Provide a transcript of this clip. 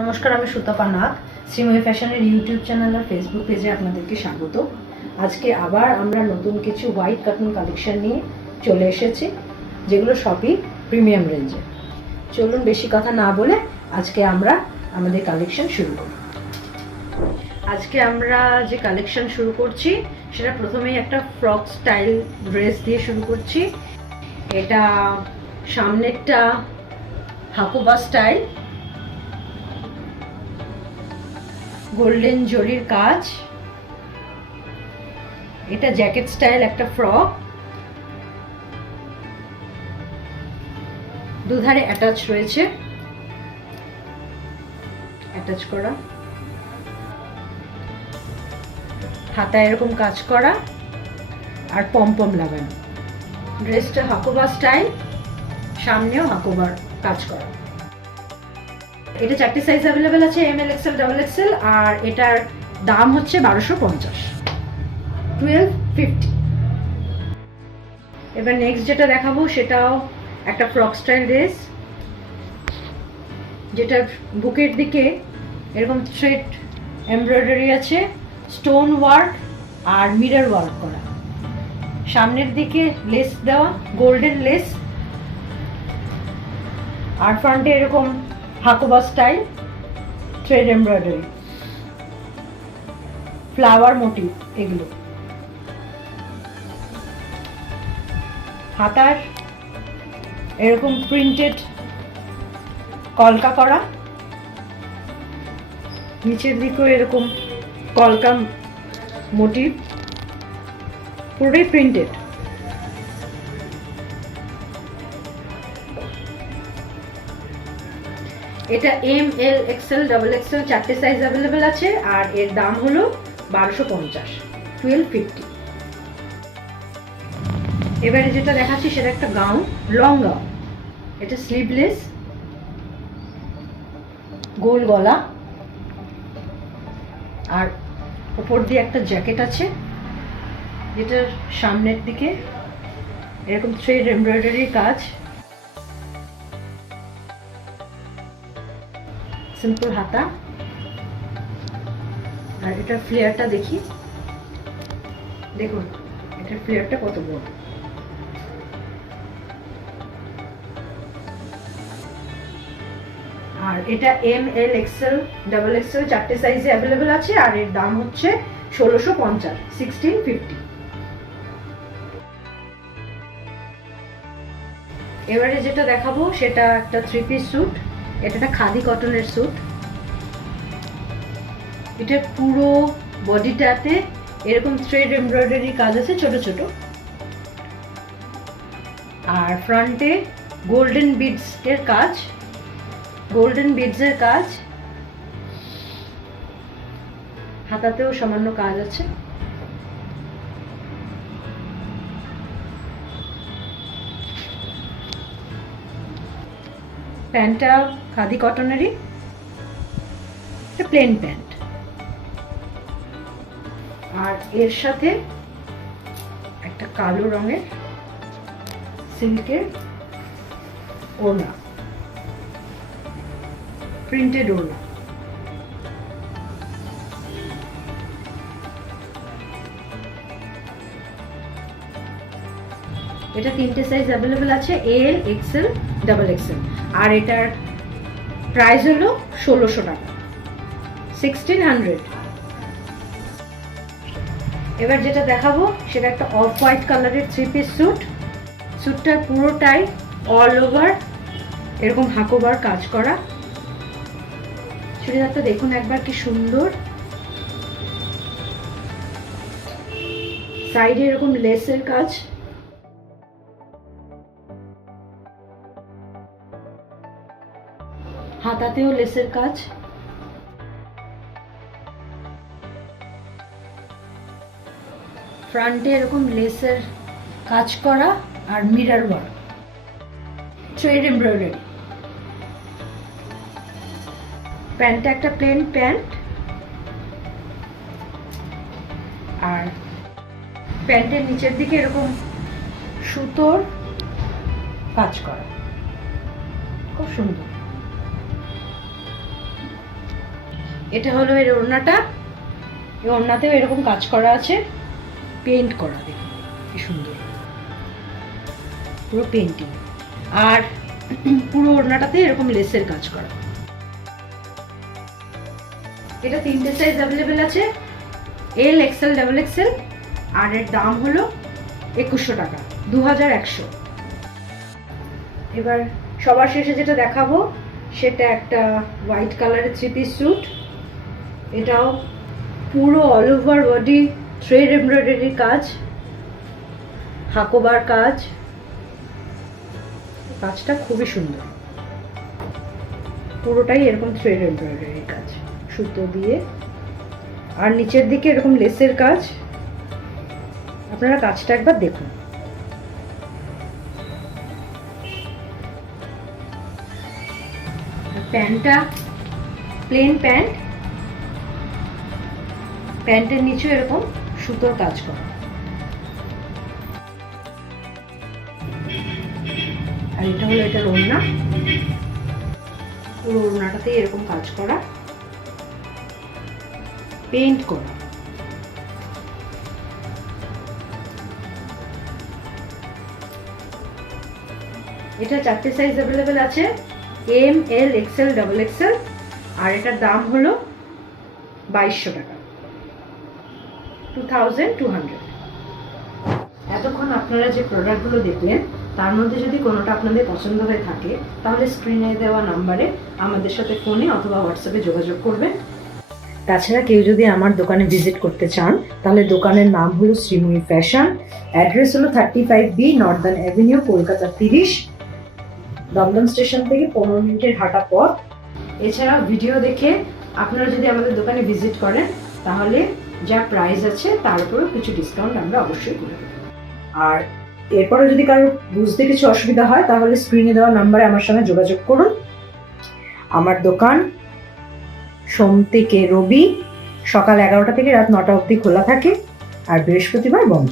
নমস্কার, আমি সুতপা নাথ। শ্রীময়ী ফ্যাশনের ইউটিউব চ্যানেল আর ফেসবুক পেজে আপনাদেরকে স্বাগত। আজকে আবার আমরা নতুন কিছু হোয়াইট কটন কালেকশন নিয়ে চলে এসেছি, যেগুলো সবই প্রিমিয়াম রেঞ্জে। চলুন বেশি কথা না বলে আজকে আমরা আমাদের কালেকশন শুরু করি। আজকে আমরা যে কালেকশন শুরু করছি সেটা প্রথমেই একটা ফ্রক স্টাইল ড্রেস দিয়ে শুরু করছি। এটা সামনেরটা হাকুবা স্টাইল, গোল্ডেন জরির কাজ। এটা জ্যাকেট স্টাইল একটা ফ্রক, দুধারে অ্যাটাচ রয়েছে, অ্যাটাচ করা, হাতায় এরকম কাজ করা আর পমপম লাগানো। ড্রেসটা হাকুবা স্টাইল, সামনেও হাকুবার কাজ করা। এটা 4টি সাইজ অ্যাভেলেবেল আছে, ML, XL, XXL, আর এটার দাম হচ্ছে 1250, 1250। এবার নেক্সট যেটা দেখাবো সেটাও একটা ফ্রক স্টাইল ড্রেস, যেটার বুকের দিকে এরকম থ্রেড এমব্রয়ডারি আছে, স্টোন ওয়ার্ক আর মিরর ওয়ার্ক করা। সামনের দিকে লেস দেওয়া, গোল্ডেন লেস, আর ফ্রন্টে এরকম হাকুবা style thread embroidery, flower motive এগুলো। হাতার এরকম প্রিন্টেড কলকা করা, নিচের দিকেও এরকম কলকা মোটিভ, পুরোটাই প্রিন্টেড। এটা ML, XL, XXL 4টে সাইজ অ্যাভেলেবেল আছে, আর এর দাম হলো 1250, 1250। এবারে যেটা দেখাচ্ছি সেটা একটা গাউন, লং গাউন। এটা স্লিভলেস, গোল গলা, আর উপর দিয়ে একটা জ্যাকেট আছে, যেটার সামনের দিকে এরকম থ্রেড এমব্রয়ডারি কাজ, সিম্পল হাতা। আর এটার ফ্লেয়ারটা দেখি, দেখুন এটার ফ্লেয়ারটা কত বড়। আর এটা ML, XL, XXL 4টে সাইজে অ্যাভেলেবেল আছে, আর এর দাম হচ্ছে 1650, 1650। এবারে যেটা দেখাবো সেটা একটা 3 পিস স্যুট। এটা একটা খাদি কটনের স্যুট। এটা পুরো বডিটাতে এরকম থ্রেড এমব্রয়ডারি কাজ আছে ছোট ছোট, আর ফ্রন্টে গোল্ডেন বিডস এর কাজ, গোল্ডেন বিডস এর কাজ, হাতাতেও সামান্য কাজ আছে। প্যান্টটা খাদি কটনেরই, একটা প্লেন প্যান্ট, আর এর সাথে একটা কালো রঙের সিল্কের ওড়না, প্রিন্টেড ওড়না। এটা 3টে সাইজ অ্যাভেলেবেল আছে, AL, XL, XXL, আর এটার প্রাইস হলো 1600 টাকা, 1600। এবার যেটা দেখাবো সেটা একটা অফ হোয়াইট কালারের 3 পিস স্যুট। স্যুটটার পুরোটাই অল ওভার এরকম হাকোবার কাজ করা। চুড়িদারটা দেখুন একবার কি সুন্দর, সাইডে এরকম লেসের কাজ, হাতাতেও লেসের কাজ, ফ্রন্টে এরকম লেসের কাজ করা আর মিরর ওয়ার্ক, থ্রেড এমব্রয়ডারি। প্যান্টটা একটা প্লেন প্যান্ট, আর প্যান্টের নিচের দিকে এরকম সুতোর কাজ করা, খুব সুন্দর। এটা হলো এর ওড়নাটা। এই ওড়নাতেও এরকম কাজ করা আছে, পেইন্ট করা, দেখুন কি সুন্দর, পুরো পেন্টিং। আর পুরো ওড়নাটাতে এরকম লেসের কাজ করা। এটা 3টে সাইজ অ্যাভেলেবেল আছে, এল, এক্সেল, ডাবল এক্সেল। আর এর দাম হলো 2100 টাকা, 2100। এবার সবার শেষে যেটা দেখাবো সেটা একটা হোয়াইট কালারের 3 পিস স্যুট। এটাও পুরো all over body thread embroidery কাজ, হাকোবার কাজ। কাজটা খুবই সুন্দর, পুরোটাই এরকম থ্রেড এমব্রয়ডারি কাজ সুতো দিয়ে। আর নিচের দিকে এরকম লেসের কাজ। আপনারা কাজটা একবার দেখুন। প্যান্টটা প্লেন প্যান্ট, প্যান্টের নিচে এরকম সুতোর কাজ করা। আর এটা হলো এটার ওড়না, পুরো ওড়নাটাতে এরকম কাজ করা, পেইন্ট করা। এটা 4টে সাইজ অ্যাভেলেবেল আছে, এম, এল, এক্সেল, ডাবল এক্সেল। আর এটার দাম হলো 2200 টাকা, 2200। এতক্ষণ আপনারা যে প্রোডাক্টগুলো দেখলেন তার মধ্যে যদি কোনোটা আপনাদের পছন্দ হয়ে থাকে তাহলে স্ক্রিনে দেওয়া নাম্বারে আমাদের সাথে ফোনে অথবা হোয়াটসঅ্যাপে যোগাযোগ করবেন। তাছাড়া কেউ যদি আমার দোকানে ভিজিট করতে চান তাহলে দোকানের নাম হলো শ্রীময়ী ফ্যাশন। অ্যাড্রেস হলো 35B northern avenue, Kolkata 30। Dum Dum station থেকে 15 মিনিটের হাঁটা পথ। এছাড়াও ভিডিও দেখে আপনারা যদি আমাদের দোকানে ভিজিট করেন তাহলে যা প্রাইস আছে তার উপরেও কিছু ডিসকাউন্ট আমরা অবশ্যই করে দেব। আর এরপরে যদি কারোর বুঝতে কিছু অসুবিধা হয় তাহলে স্ক্রিনে দেওয়া নাম্বারে আমার সঙ্গে যোগাযোগ করুন। আমার দোকান সোম থেকে রবি সকাল 11টা থেকে রাত 9টা অবধি খোলা থাকে, আর বৃহস্পতিবার বন্ধ।